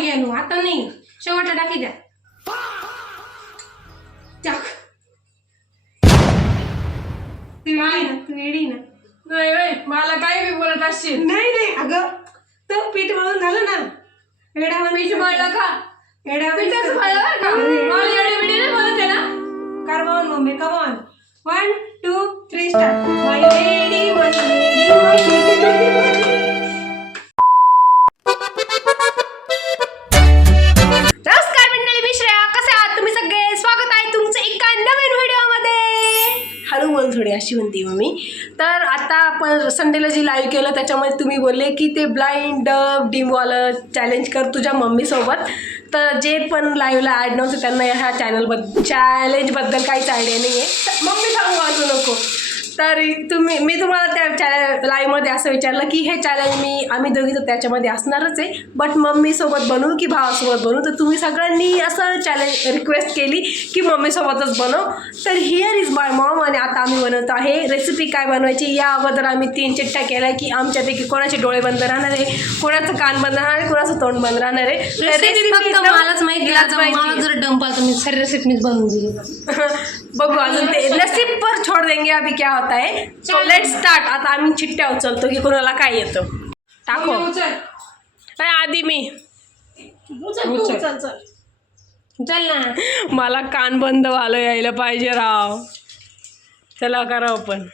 घेणू आता नाही शेवटला टाकी द्या टाक वेडी ना नाही मला काही बी बोलत असशील नाही अगं तर पीठ मळून झालं ना वेडा पीठ मळलं का पीठच मळलं का मला एवढी बिडी नाही बोलत आहे ना Come on, mommy, come on. 1, 2, 3, start. My lady, my lady. नमस्कार मंडळी, मी श्रेया. कसे आहात तुम्ही सगळे? स्वागत आहे तुमचं एका नवीन व्हिडिओमध्ये. हळू बोल थोडी अशी म्हणते मम्मी. तर आता आपण संडेला जे लाईव्ह केलं त्याच्यामध्ये तुम्ही बोलले की ते ब्लाइंड डीमवालं चॅलेंज कर तुझ्या मम्मीसोबत. तर जे पण लाईव्हला ॲड नव्हते त्यांना ह्या चॅलेंजबद्दल काहीच आयडिया नाही आहे. मम्मी सांगू वाचू नको. तर मी तुम्हाला त्या लाईव्हमध्ये असं विचारलं की हे चॅलेंज आम्ही दोघी तर त्याच्यामध्ये असणारच आहे, बट मम्मीसोबत बनवू की भावासोबत बनवू. तर तुम्ही सगळ्यांनी असं चॅलेंज रिक्वेस्ट केली की मम्मीसोबतच बनव. तर हिअर इज माय मॉम. आणि आता आम्ही बनवत आहे रेसिपी. काय बनवायची या अगोदर आम्ही 3 चिट्ट्या केल्या की आमच्यापैकी कोणाचे डोळे बंद राहणार आहे, कोणाचं कान बंद राहणार आहे, कोणाचं तोंड बंद राहणार आहे. मलाच माहिती जर डंप आला तर मी सारी रेसिपीज बनवून दिली. बघू अजून ते नसीब पर छोड़ देंगे अभी क्या होता है. So let's start. आता आम्ही चिट्ट्या उचलतो की कोणाला काय येतं. टाको आधी मी चल ना. मला कान बंद व्हायला यायला पाहिजे राव. चला करा आपण.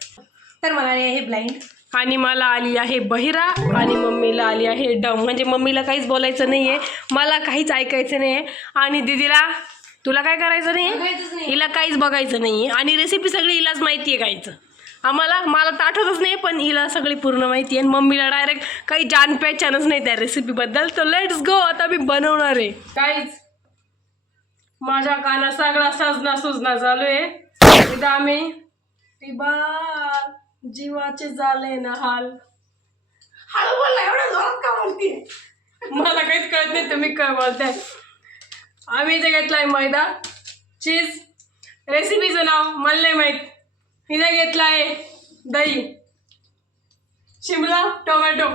तर मला हे ब्लाइंड आणि मला आली आहे बहिरा आणि मम्मीला आली आहे डम. म्हणजे मम्मीला काहीच बोलायचं नाही आहे, मला काहीच ऐकायचं नाही आहे. आणि दीदीला तुला काय करायचं नाही, हिला काहीच बघायचं नाही आहे. आणि रेसिपी सगळी हिलाच माहिती आहे काहीच. मला तर आठवतच नाही, पण हिला सगळी पूर्ण माहिती आहे. आणि मम्मीला डायरेक्ट काही जान पहचानच नाही त्या रेसिपीबद्दल. तर लेट्स गो. आता मी बनवणार आहे. काहीच माझ्या काना सगळा सजना सुजना चालू आहे. इथं आम्ही जीवाचे झाले ना हाल. हळू बोलला, एवढा जोरात का बोलते मला काहीच कळत नाही तुम्ही काय बोलताय. आम्ही इथे घेतलाय मैदा, चीज. रेसिपीचं नाव मला नाही माहीत. इथे घेतला आहे दही, शिमला, टोमॅटो.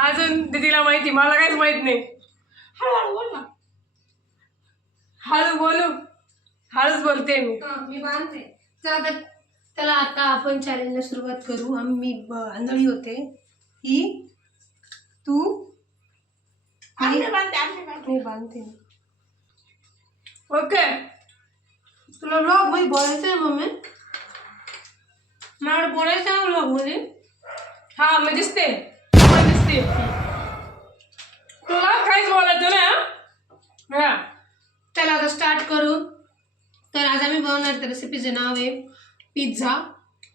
अजून दीदीला माहिती, मला काहीच माहीत नाही. हळूहळू बोल ना. हळू बोलू, हळूच बोलते मी बांधते. चला आता आपण चॅलेंजला सुरुवात करू. मी आंधळी होते. ही तू मी बांधते. ओके. तुला व्लॉग मध्ये बोलायचं आहे मम्मी? मला बोलायचं आहे व्लॉग मध्ये. हा मी दिसते. तुला काहीच बोलायचं ना. हा चला आता स्टार्ट करू. तर आज आम्ही बनवणार त्या रेसिपीचं नाव आहे पिझ्झा.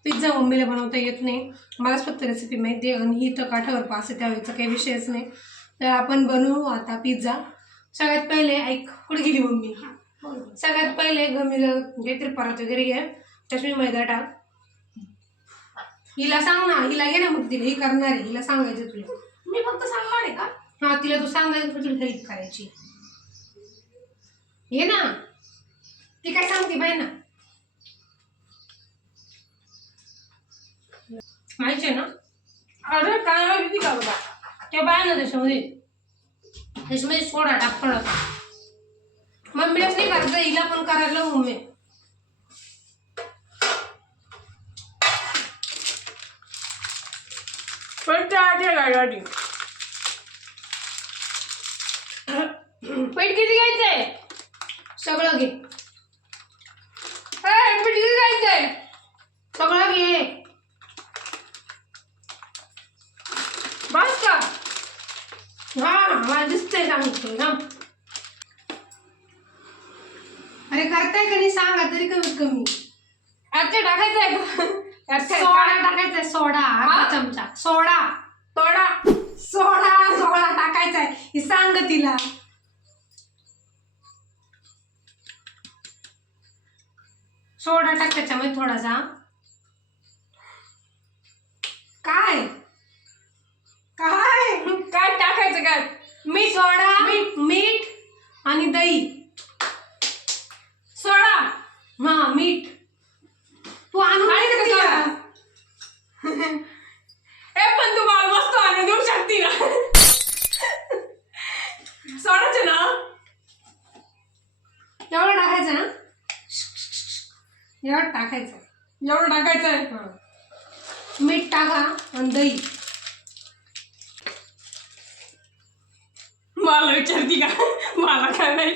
मम्मीला बनवता येत नाही, मलाच फक्त रेसिपी माहिती आहे. आणि ही तर काठावर पास आहे, त्यावेळेचा काही विषयच नाही. तर आपण बनवू आता पिझ्झा. सगळ्यात पहिले कुठे गेली मम्मी? सगळ्यात पहिले गमीला काहीतरी परत वगैरे घे, त्याच्यात मैदा टाक. हिला सांग ना, हिला घे ना. मग तिला ही करणार आहे, हिला सांगायचं तुला. मी फक्त सांगणार आहे का? हा, तिला तू सांगायचं, तुला हेल्प करायची. ये ना, ती काय सांगते बाई ना. माहिती आहे ना? अरे काय माहिती का बघा. त्या बाय ना त्याच्यामध्ये सोडा टाक थोडा. मम्मीलाच नाही करायचं, हिला पण करायला मम्मी. पण त्या गाडी पीठ किती घ्यायचंय? सगळं घे. पीठ किती घ्यायचंय? सगळं घे. बस का? हा, मला दिसतंय सांगितलं ना. अरे करताय का नाही सांगा तरी कमीत कमी. आता टाकायचंय का? सोडा टाकायचाय. सोडा चमचा. सोडा टाकायचाय. ही सांग तिला. सोडा टाक त्याच्यामध्ये थोडासा. काय काय टाकायचं काय? मीठ. सोडा, मीठ आणि दही. सोडा, हा, मीठ. तू आणून दे तिला. पण तू मला वस्तू आणून देऊ शकते ना. सोडाचे एवढं टाकायचं. एवढं टाकायचं आहे. मीठ टाका आणि दही. मला विचारती का? मला काय नाही.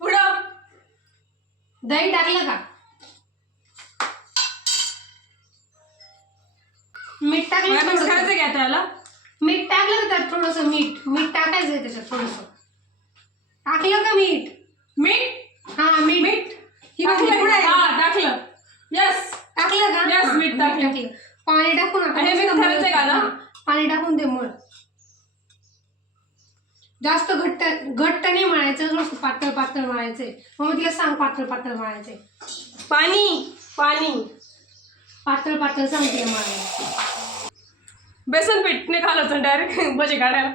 पुढं दही टाकलं का? मीठ टाकलं का मिक्स थोडंसं? करायचं घ्या त्याला. मीठ टाकलं का त्यात थोडंसं मीठ टाकायचं आहे त्याच्यात थोडंसं. टाकलं का मीठ? मीठ हा मीठ. ही बघ, टाकलं. पुढे आहे. हा टाकलं. यस. टाकलं का? Yes, हा, मीठ टाकलं. पाणी टाकून आता हे मस्त mix करायचंय का आता? हा, पाणी टाकून दे मळ. जास्त घट्ट घट्ट नाही मळायचं, नुसतं पातळ पातळ मळायचंय. मग तिला सांग पातळ पातळ मळायचंय. पाणी पाणी पातळ पातळ सांग तिला मळायला. बेसन पीठ नाही घालायचं डायरेक्ट भजी काढायला.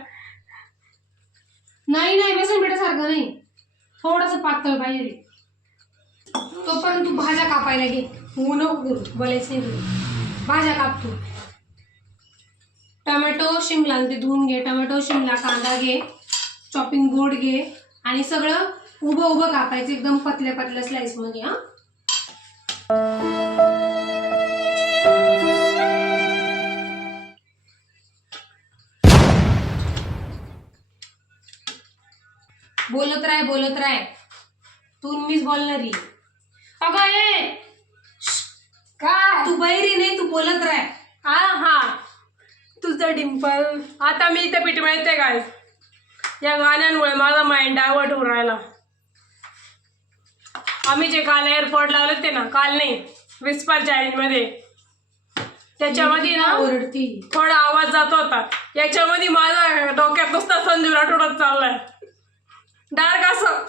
नाही बेसन पिठासारखं नाही, थोडंसं पातळ पाहिजे. तोपर्यंत तू भाज्या कापायला घे. ऊन बोलायचं नाही तुला. भाज्या काप तू. टोमॅटो शिमला आणि ते धुवून घे. टोमॅटो शिमला कांदा घे, चॉपिंग बोर्ड घे आणि सगळं उभं उभं कापायचं एकदम पतल्या पतल्या स्लाइस मध्ये. हा बोलत राय. तू मीच बोलणारी. अगं ए काय तू बैरी नाही, तू बोलत राय. हा तुझं डिंपल. आता मी इथं पीठ माहिती आहे काय, या गाण्यांमुळे माझा माइंड डायवर्ट होऊन राहिला. आम्ही जे काल एअरपोर्ट लावले ते ना, काल नाही विस्पर चॅलेंजमध्ये, त्याच्यामध्ये ना ओरडती. थोडा आवाज जात होता. याच्यामध्ये माझा डोक्यात नुसता संदीप राठोडच चाललाय डार्क असं.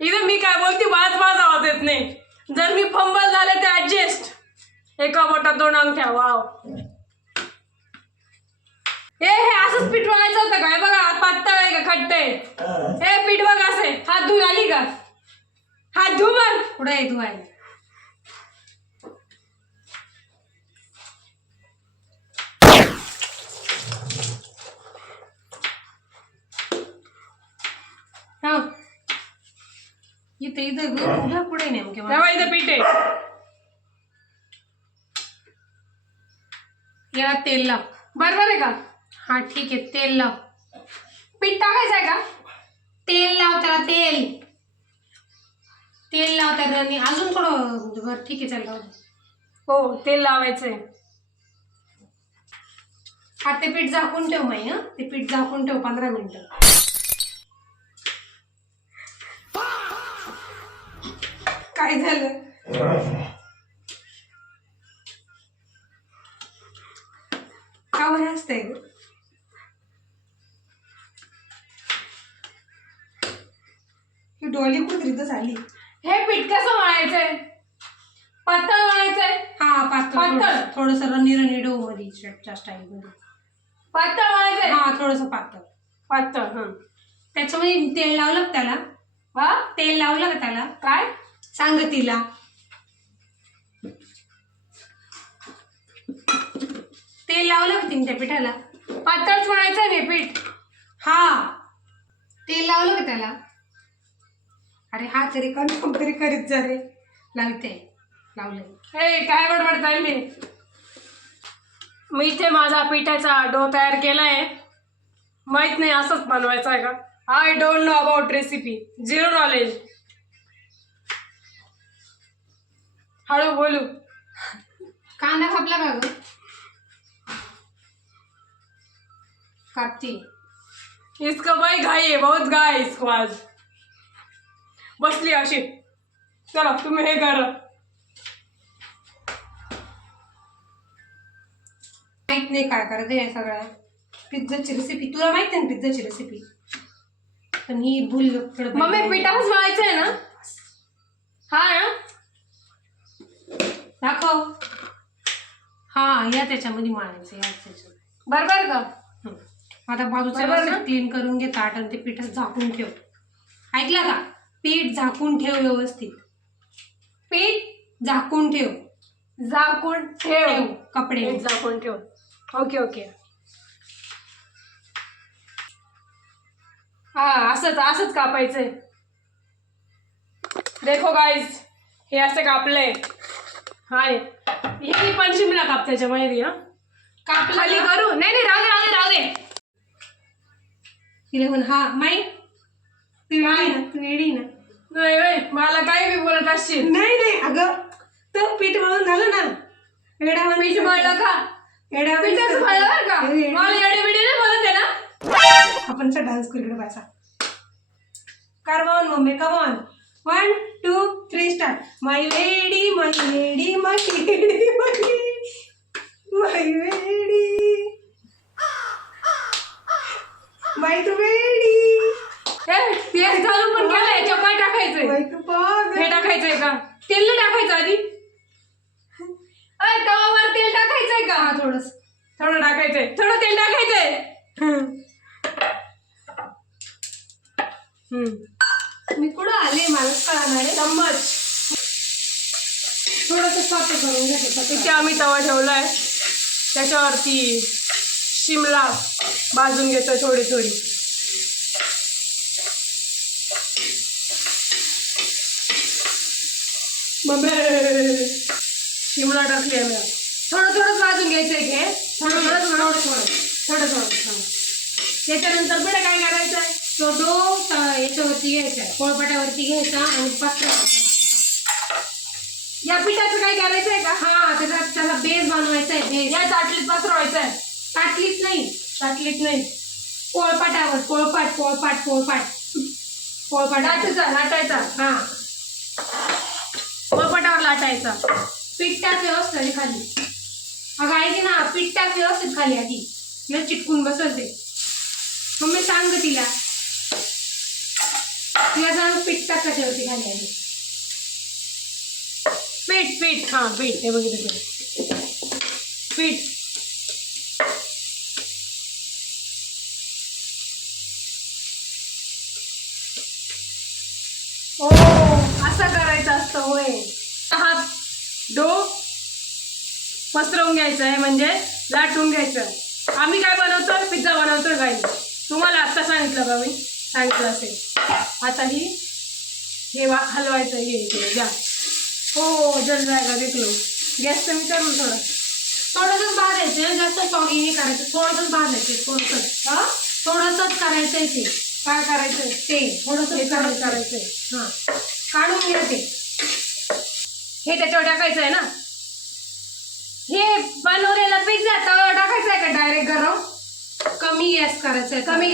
इथं मी काय बोलते माझा आवाज येत नाही. जर मी फंबल झाले ते ऍडजस्ट. एका बोटात 2 अंगठ्या. वाव. हे असंच पीठ बघायचं होतं काय? बघा पातळ आहे का खट्ट आहे. हे पीठ बघ असे. हात धुवून आली का? हात धु मग. कुठं आहे तू आहे? हा इथं उभ्या पुढे नेमके तेव्हा इथं पीठ आहे. याला तेल लाव. बरोबर आहे का? हा ठीक आहे, तेल लाव. पीठ टाकायचं आहे का? तेल लाव त्याला. तेल लाव त्याला आणि अजून थोडं. बरं ठीक आहे, चल लाव. हो तेल लावायचंय. हा ते पीठ झाकून ठेव माई. हा ते पीठ झाकून ठेव 15 मिनिटं. काय झालं? का बरं असतंय ग? ही डॉली कुत्रीतच आली. हे पीठ कसं मळायचंय? पातळ मळायचंय. हा पातळ. थोडस रनी डो मध्ये शर्टच्या स्टाईल मध्ये पातळ मळायचंय. हा थोडस पातळ. पातळ. त्याच्यामध्ये तेल लावलं का त्याला? हा तेल लावलं का त्याला? काय सांग तिला. तेल लावलं का तिने त्या पिठाला? पातळच मळायचंय हे पीठ. हा तेल लावलं का त्याला? अरे हा तरी कन्फर्म तरी करीत जा रे. लावलंय. हे काय बडबड चालली? मी इथे माझा पिठाचा डो तयार केलाय. माहित नाही असंच बनवायचं आहे का? I don't know about recipe. 0 knowledge. हळू बोलू. कांदा कापला का ग? कापती. इसका भाई घाई है, बहुत घाई इसको आज. बसली अशी. चला तुम्ही हे करा. माहित नाही काय करायचं या सगळ्या पिझ्झाची रेसिपी. तुला माहित आहे ना पिझ्झाची रेसिपी? पण ही भूल मम्मी पिठाच मळायचं आहे ना? हा ना? दाखव. हा या त्याच्यामध्ये मळायचं. या त्याच्यामध्ये बरोबर का? आता बाजूचा बरोबर ना? क्लीन करून घे ताट आणि ते पीठ झाकून ठेव. ऐकला का? पीठ झाकून ठेव व्यवस्थित. पीठ झाकून ठेव. झाकून ठेव. कपडे पीठ झाकून ठेव. ओके. हा असंच कापायचंय. देखो गाईज, हे असं कापलंय. हाय हे पण शिमला काप त्याच्यामध्ये हा कापला खाली करू. नाही राहू दे. तिला म्हण हा माई तू वेडी ना. नाही मला काही बी बोलत असशील. नाही अगं तर पीठ मळून झालं ना. पीठ मळलं का? पिठाचं मळलं बरं का? मला एवढी बिडी नाही बोलत आहे ना. आपण डान्स करू इकडे पैसा. कारवान मम्मी कमान 1 2 3 स्टार्ट. माय वेडी माय तू वेडी. तेल घालून पण केलं. याच्यावर काय टाकायचंय? माय तू पागल. हे टाकायचंय का? तेल नाही टाकायचं आधी? तवावर तेल टाकायचंय का? हा थोडं टाकायचंय. थोडं तेल टाकायचंय. मी कुठं आले मलाच कळणार आहे. चम्मच थोडंसं स्वच्छ करून घेते. इथे आम्ही तवा ठेवलाय. त्याच्यावरती शिमला भाजून घेतोय थोडी. शिमला टाकली आम्ही. थोडं भाजून घ्यायचंय हे. थोडं. त्याच्यानंतर पुढे काय करायचं? तो याच्यावरती घ्यायचा आहे, पोळपाटावरती घ्यायचा आणि पसरवायचा. या पिठाचं काय करायचंय का? हा त्याचा बेस बनवायचा आहे. बेस या चाटलीत पसरवायचा आहे. ताटलीत नाही पोळपाटावर. पोळपाट लाटायचा. हा पोळपाटावर लाटायचा. पीठ टाक व्यवस्थित खाली. अगं ऐक ना, पीठ टाक व्यवस्थित खाली आधी. न चिटकून बसल ते. मम्मी सांग ग तिला सांग पीठ टाक कशावरती खाली आधी. पीठ हे बघितलं पीठ. ओ असं करायचं असतं होय. हा डो पसरवून घ्यायचा आहे म्हणजे लाटून घ्यायचं. आम्ही काय बनवतोय? पिझ्झा बनवतोय काही. तुम्हाला आत्ता सांगितलं का? मी सांगितलं असेल. आता हे हलवायचं. हे इकडे द्या. हो जल जायगा देखलो. गॅस कमी करून थोडंसंच भाजायचं. जास्त सॉगी नाही करायचं. थोडंसंच भाजायचं. थोडंसंच करायचंय ते. काय करायचंय? ते थोडंसं करायचंय. हा काढून घ्या ते. हे त्याच्यावर टाकायचं आहे ना. हे बनवलेला पिझ्झा तव्यावर टाकायचा आहे का डायरेक्ट गरम? कमी गॅस करायचा. कमी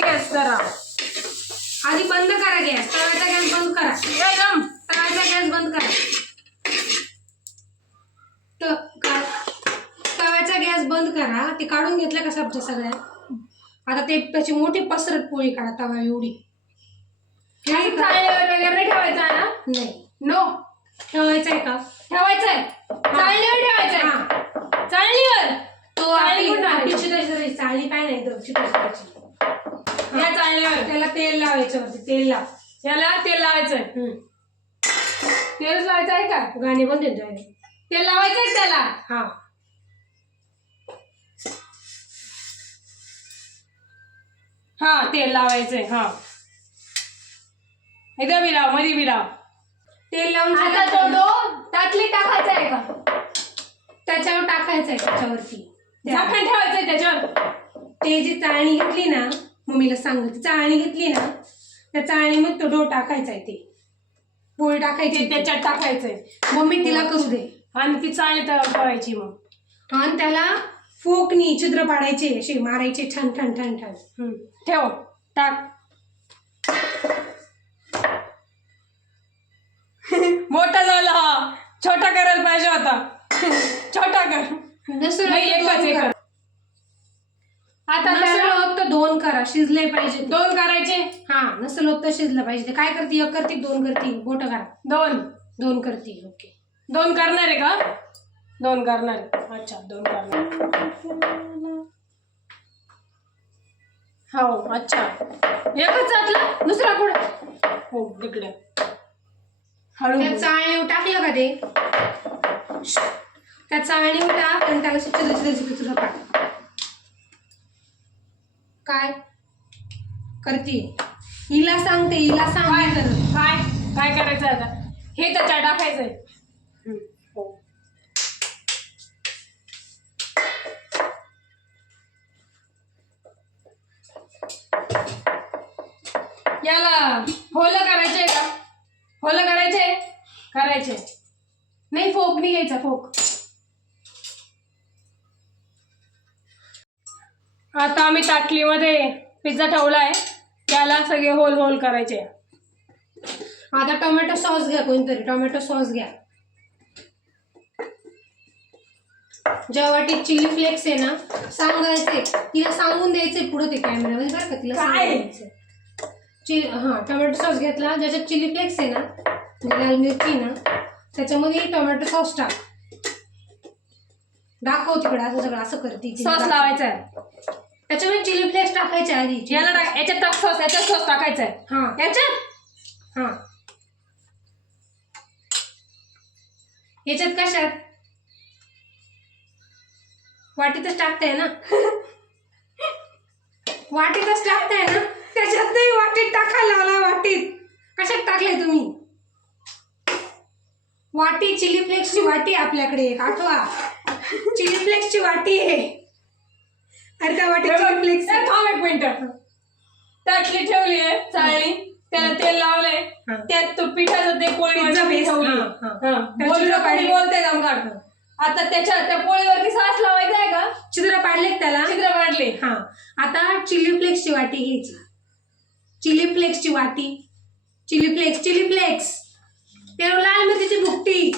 गॅस करा. आधी बंद करा गॅस. तव्याचा गॅस बंद करा. तव्याचा गॅस बंद करा. तव्याचा गॅस बंद करा. ते काढून घेतलं का सब्जा सगळ्या. आता ते त्याची मोठी पसरत पोळी काढा तवा एवढी. चाळणीवर वगैरे नाही ठेवायचा ना? नाही. नो ठेवायचंय का? ठेवायचंय. चाळणीवर ठेवायचंय. चाळणीवर. तो आपली चाळणी काय नाही तर चिटाची. या चाळणीवर त्याला तेल लावायचं वरती. तेल लाव. याला तेल लावायचंय. तेल लावायचं आहे का? गाणे बंद येतोय. तेल लावायचंय त्याला. हा तेल लावायचंय. हा एकदा बी लाव. मध्ये बी लाव. तेल लावून आता तो डो ताटली टाकायचा आहे का? त्याच्यावर टाकायचंय. त्याच्यावरती झाकण ठेवायचंय त्याच्यावर. ते जी चाळणी घेतली ना, मम्मीला सांग. ती चाळणी घेतली ना, त्या चाळणीमध्ये तो डो टाकायचा आहे. ते पोळी टाकायची त्याच्यात टाकायचंय. मम्मी तिला करू दे. आणि ती चाळणी ठेवायची मग. आणि त्याला फोकनी छिद्र पाडायचे. असे मारायचे. ठण ठेव. टाक. मोठा झाला. हा छोटा करायला पाहिजे होता. छोटा कर. नसेल आता होत तर 2 करा. शिजले पाहिजे. 2 करायचे. हा नसेल होत तर शिजलं पाहिजे. ते काय करते? 1 करते 2 करते. बोट करा. 2 करते. ओके 2 करणार आहे का? 2 करणार आहे. अच्छा 2 करणार. हो अच्छा. एकच जातला. दुसरा पुढे. हो तिकडे. हळू. त्या चाळणीवर टाकलं का ते? त्या चाळणीवर टाक आणि त्याला चित्र पाड. काय करते? हिला सांगते. हिला सांग. काय काय करायचं आता हे त्याच्यात टाकायचंय. हो. याला होलं करायचंय का? होलं करायचंय नाही, फोक नाही घ्यायचा, फोक. आता आम्ही ताटलीमध्ये पिझ्झा ठेवलाय, त्याला सगळे होल होल करायचे. आता टोमॅटो सॉस घ्या, कोणतरी टोमॅटो सॉस घ्या. ज्या वाटीत चिली फ्लेक्स आहे ना, सांगायचे तिला, सांगून द्यायचे पुढे ते कॅमेरामध्ये बरं का, तिला सांगायचं. टोमॅटो सॉस घेतला, ज्याच्यात चिली फ्लेक्स आहे ना, लाल मिरची ना, त्याच्यामध्ये टोमॅटो सॉस टाक. दाखव तिकडे, असं सगळं असं करते. सॉस लावायचा आहे, त्याच्यामध्ये चिली फ्लेक्स टाकायचे आधी. याला याच्यात टाक सॉस, याच्यात सॉस टाकायचा आहे. याच्यात याच्यात कशात? वाटीतच टाकताय ना, वाटीतच टाकताय ना, त्याच्यात नाही, वाटीत टाकायला लावला. वाटीत कशात टाकलाय तुम्ही? वाटी, चिली फ्लेक्सची वाटी आपल्याकडे एक, आठवा. चिली फ्लेक्सची वाटी आहे. अरे त्या वाटी चिली फ्लेक्स. थांब एक मिनिट. ताटली ठेवली आहे चाळणी, त्याला तेल लावलंय, त्यात तो पिठाचं ते पोळी ठेवली. बोलते जमगाड. आता त्या पोळीवरती सॉस लावायचा आहे का? छिद्र पाडले त्याला, छिद्र पाडले. आता चिली फ्लेक्सची वाटी घ्यायची. चिली फ्लेक्सची वाटी, चिली फ्लेक्स, त्याला लाल मिरचीची भुकटी.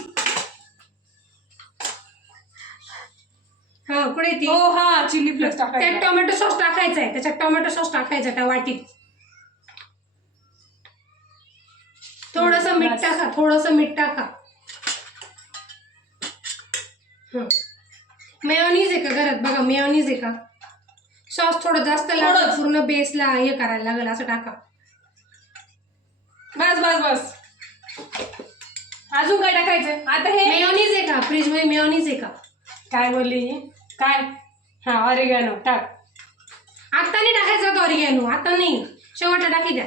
कुठे ती? हो चिली फ्लेक्स टाकायचं. त्यात टोमॅटो सॉस टाकायचा आहे, त्याच्यात टोमॅटो सॉस टाकायचा त्या वाटीत. थोडंसं मीठ टाका. मेयोनीज आहे का घरात? बघा मेयोनीज आहे का? सॉस थोडं जास्त लागतं, पूर्ण बेसला हे करायला लागेल, असं टाका. बस. अजून काय टाकायचं? आता हे मेयोनीज आहे का? फ्रीज मध्ये मेयोनीज आहे का? काय बोलली? काय? ऑरिगॅनो टाक. आता नाही टाकायचा होता ऑरिगॅनो, आता नाही, शेवटला टाकी द्या.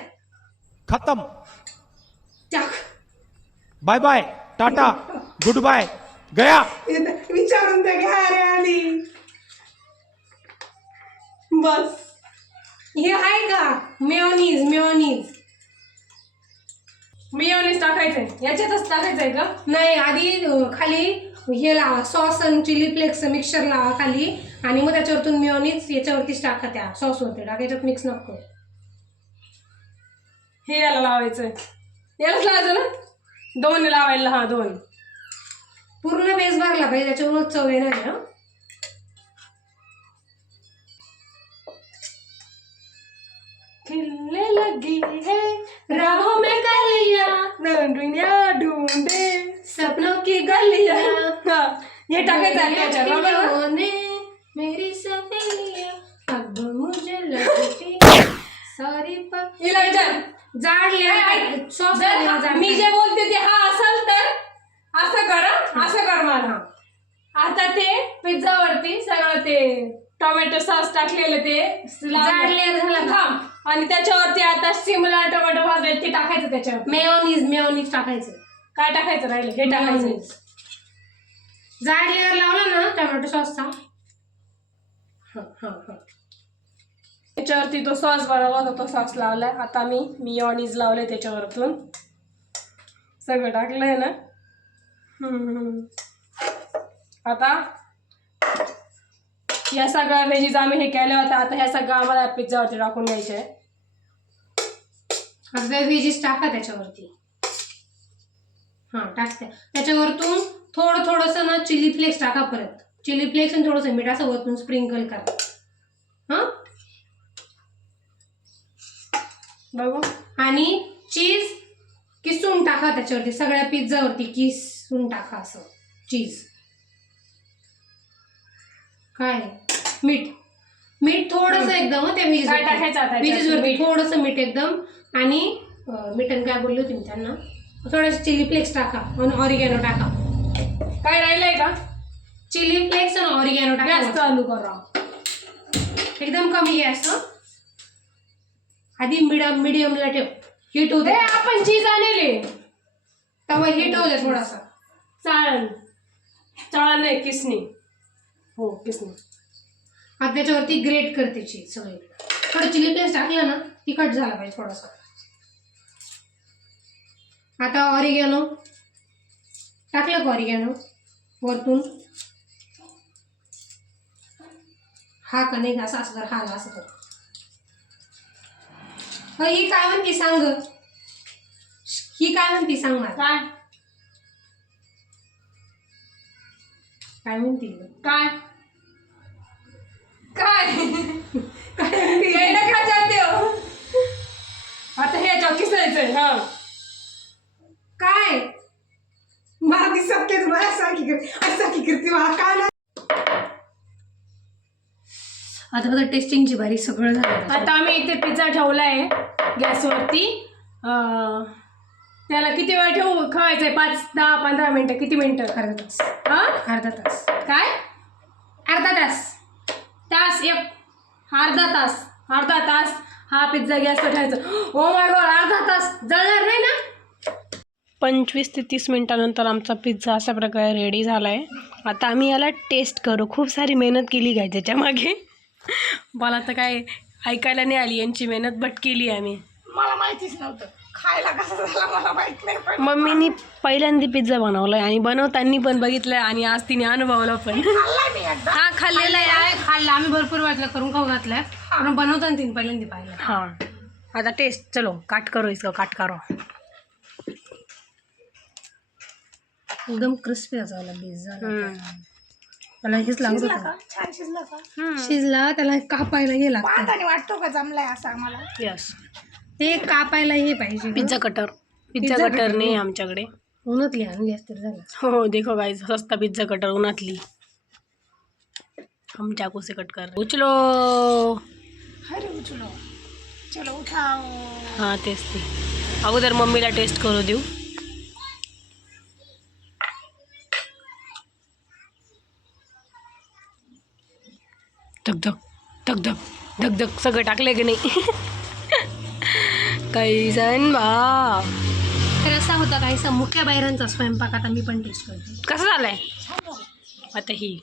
खत्म. टाक. Bye bye, tata, goodbye, गया. विचारून त्या घ्या रे आली. बस. हे आहे का? मेयोनीज टाकायचंय, याच्यातच टाकायचंय का? नाही, आधी खाली हे लावा, सॉस आणि चिली फ्लेक्स मिक्सचर लावा खाली, आणि मग त्याच्यावरतून मेयोनीज याच्यावरतीच टाका, त्या सॉसवरती टाकायच्यात, मिक्स नको. हे याला लावायचंय, यालाच लावायचं ना, दोन लावायला. दोन पूर्ण बेस भरला पाहिजे, त्याच्यावरून चव येणार आहे. खिलने लगी है राहों में कलियां, ढूंढे सपनों की गलियां. हे टाकायचं आहे त्याच्यात. मेरी सहेलियां अब मुझे लगती सारी हिला विचार. सॉस. मी जे बोलते ते असेल तर असं कर मला. आता ते पिझ्झावरती सगळं ते टोमॅटो सॉस टाकलेलं ते झालं, आणि त्याच्यावरती आता शिमला टोमॅटो भाजले ते टाकायचं त्याच्यावर. मेयोनीज टाकायचं. काय टाकायचं राहिलं? हे टाकायचं. जाड लेअर लावला ना टोमॅटो सॉसचा. त्याच्यावरती तो सॉस बनवला होता, तो सॉस लावलाय. आता मी मेयोनीज लावलंय त्याच्यावरतून, सगळं टाकलंय ना. आता या सगळ्या व्हेजीज आम्ही हे केल्या होत्या, आता ह्या सगळं आम्हाला पिझ्झावरती टाकून घ्यायचे आहे. आता व्हेजीस टाका त्याच्यावरती. टाकते. त्याच्यावरतून थोडंसं ना चिली फ्लेक्स टाका, परत चिली फ्लेक्स आणि थोडंसं मीठ असं वरतून स्प्रिंकल करा. बघू. आणि चीज किसून टाका त्याच्यावरती, सगळ्या पिझ्झावरती किसून टाका असं चीज. काय? मीठ थोडंसं एकदम, त्या व्हेजीसवरती थोडंसं मीठ एकदम, आणि मीठन काय बोलली होती मी त्यांना, थोडंसं चिली फ्लेक्स टाका आणि ऑरिगॅनो टाका. काय राहिलंय का? चिली फ्लेक्स आणि ऑरिगॅनो टाका. गॅस चालू करा, एकदम कमी गॅस. आधी मिडियमला ठेव, हीट होते. आपण चीज आणले तवा हिट होऊ दे थोडासा. चाळण नाही, किसणी. हो, किसणी. आता त्याच्यावरती ग्रेट करते चीज सगळी. थोडं चिली पेस्ट टाकलं ना तिखट झाला पाहिजे थोडासा. आता ऑरिगॅनो टाकलं का ऑरिगॅनो वरतून. हा का नाही असं असं कर, हा ना असं कर. ही काय म्हणते सांग, ही काय म्हणते सांग मला. काय म्हणते काय काय यायला का चालते हो? आता हे याच्यावर किसायचंय. हा काय मला दिसत तेच मला सारखी करते मला काय नाही. आता बघा टेस्टिंगची बारी सगळं झालं. आता आम्ही इथे पिझ्झा ठेवलाय गॅसवरती. त्याला किती वेळ खवायचंय? 5, 10, 15 मिनिटं. किती मिनिटं? अर्धा तास. हा, अर्धा तास. काय? अर्धा तास. अर्धा तास हा पिझ्झा गॅसवर ठेवायचा. ओ माय गॉड, अर्धा तास जळणार नाही ना? 25 ते 30 मिनिटानंतर आमचा पिझ्झा अशा प्रकारे रेडी झाला आहे. आता आम्ही याला टेस्ट करू. खूप सारी मेहनत केली काय त्याच्या मागे. मला तर काय ऐकायला नाही आली यांची मेहनत, बट केली आम्ही. मला माहितीच नव्हतं खायला कसं झाला, मला माहित नाही. मम्मीनी पहिल्यांदा पिझ्झा बनवलाय आणि बनवताना पण बघितलंय आणि आज तिने अनुभवला पण. हा, खाल्लेला आहे. खाल्ला आम्ही भरपूर वाटलं करून खाऊ घातलाय. पण बनवताना तिने पहिल्यांदा पाहिलं. हाँ, आता टेस्ट. चलो काट करो इसको, काट करो. एकदम क्रिस्पी असायला पिझ्झा. त्याला हेच लागत होतं. छान शिजला का? शिजला त्याला कापायला हे लागतं. पाहताना वाटतो का जमलाय असं आम्हाला? यस. ते कापायला हे पाहिजे. पिझ्झा कटर नाही आमच्याकडे. उन्हातली आणली असते झालं. हो, देखो गाइस, सस्ता पिझ्झा कटर उन्हातली. हम चाकू से कट कर रहे. उचलो. अरे उचलो, चलो उठाओ. हां, तेच ते. अगोदर मम्मीला टेस्ट करू देऊ. धक सगळं टाकले की नाही? कैसन बा. तर असा होता काहीसा मुख्य बाहेरांचा स्वयंपाक. आता मी पण टेस्ट करते. कसं झालंय आता ही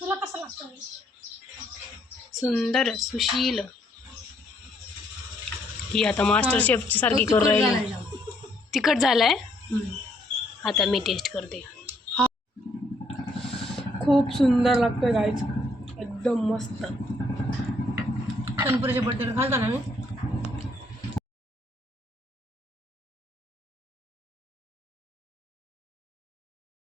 तुला कसं लागतं? सुंदर सुशील. ही आता मास्टर शेफची सारखी करू राहिली. तिखट झालंय. आता मी टेस्ट करते. खूप सुंदर लागतं गाईज, एकदम मस्त. गणपतीच्या बर्थडेला घालताना मी